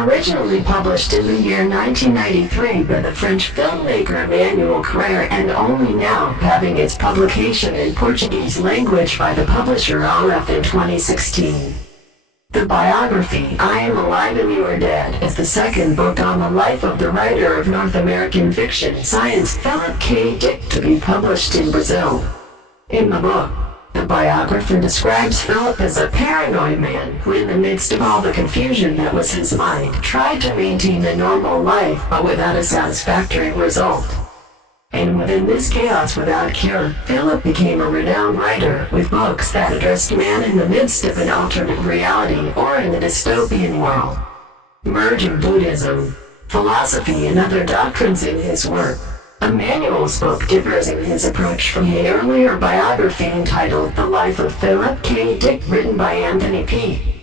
Originally published in the year 1993 by the French filmmaker Emmanuel Carrère and only now having its publication in Portuguese language by the publisher RF in 2016. The biography, I Am Alive and You Are Dead, is the second book on the life of the writer of North American fiction science Philip K. Dick to be published in Brazil. In the book, the biographer describes Philip as a paranoid man who, in the midst of all the confusion that was his mind, tried to maintain a normal life but without a satisfactory result. And within this chaos without cure, Philip became a renowned writer with books that addressed man in the midst of an alternate reality or in the dystopian world, merging Buddhism, philosophy and other doctrines in his work. Emmanuel's book differs in his approach from the earlier biography entitled The Life of Philip K. Dick, written by Anthony P.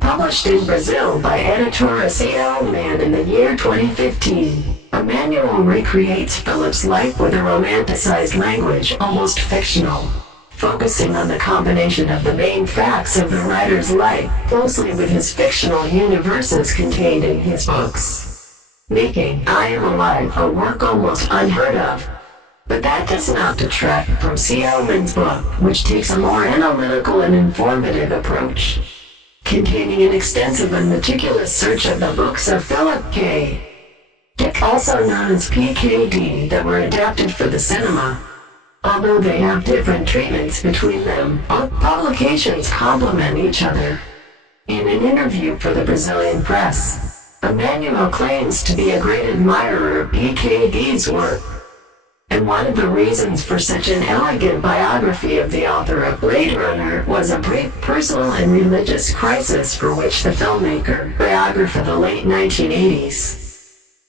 Published in Brazil by Editora Man in the year 2015, Emmanuel recreates Philip's life with a romanticized language, almost fictional, focusing on the combination of the main facts of the writer's life closely with his fictional universes contained in his books, making I Am Alive a work almost unheard of. But that does not detract from Man's book, which takes a more analytical and informative approach, containing an extensive and meticulous search of the books of Philip K. Dick, also known as PKD, that were adapted for the cinema. Although they have different treatments between them, both publications complement each other. In an interview for the Brazilian press, Emmanuel claims to be a great admirer of PKD's work. And one of the reasons for such an elegant biography of the author of Blade Runner was a brief personal and religious crisis for which the filmmaker, biographer of the late 1980s.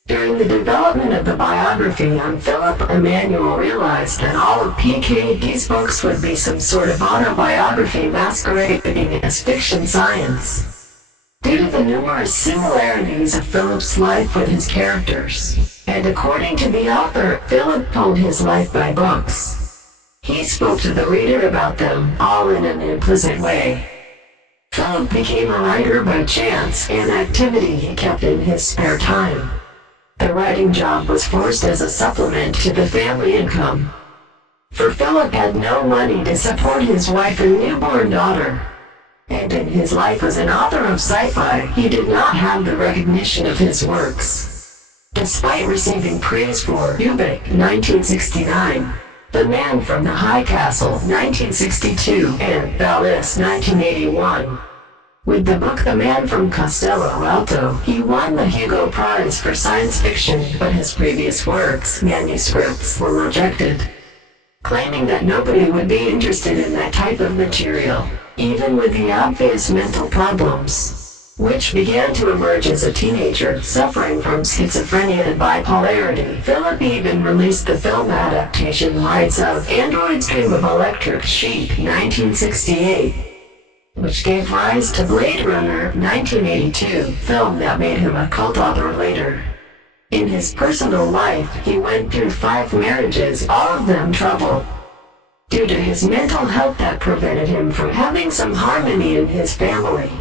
During the development of the biography on Philip, Emmanuel realized that all of PKD's books would be some sort of autobiography masquerading as fiction science, due to the numerous similarities of Philip's life with his characters. And according to the author, Philip told his life by books. He spoke to the reader about them, all in an implicit way. Philip became a writer by chance, an activity he kept in his spare time. The writing job was forced as a supplement to the family income, for Philip had no money to support his wife and newborn daughter. And in his life as an author of sci-fi, he did not have the recognition of his works. Despite receiving praise for Ubik, 1969, The Man from the High Castle, 1962, and Valis, 1981. With the book The Man from Castello Alto, he won the Hugo Prize for science fiction, but his previous works, manuscripts, were rejected, claiming that nobody would be interested in that type of material, even with the obvious mental problems, which began to emerge as a teenager, suffering from schizophrenia and bipolarity. Philip even released the film adaptation rights of Android's Dream of Electric Sheep, 1968. Which gave rise to Blade Runner, 1982, film that made him a cult author later. In his personal life, he went through 5 marriages, all of them trouble, due to his mental health that prevented him from having some harmony in his family.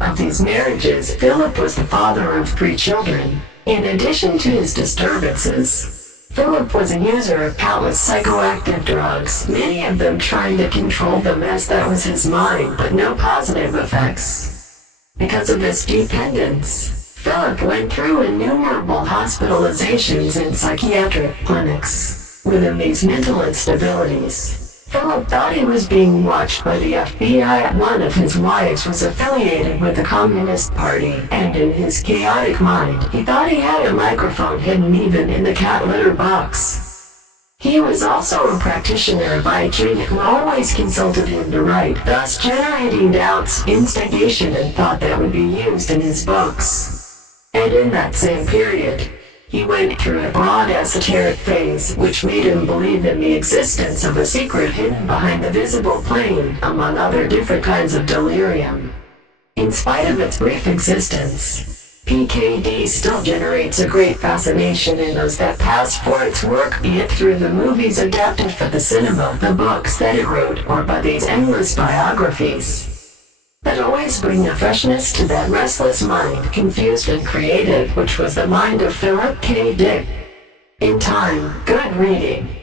Of these marriages, Philip was the father of 3 children. In addition to his disturbances, Philip was a user of countless psychoactive drugs, many of them trying to control the mess that was his mind, but no positive effects. Because of this dependence, Philip went through innumerable hospitalizations in psychiatric clinics. Within these mental instabilities, Philip thought he was being watched by the FBI. One of his wives was affiliated with the Communist Party, and in his chaotic mind, he thought he had a microphone hidden even in the cat litter box. He was also a practitioner of IG who always consulted him to write, thus generating doubts, instigation, and thought that would be used in his books. And in that same period, he went through a broad esoteric phase, which made him believe in the existence of a secret hidden behind the visible plane, among other different kinds of delirium. In spite of its brief existence, PKD still generates a great fascination in those that pass for its work, be it through the movies adapted for the cinema, the books that it wrote, or by these endless biographies. but always bring a freshness to that restless mind, confused and creative, which was the mind of Philip K. Dick. In time, good reading.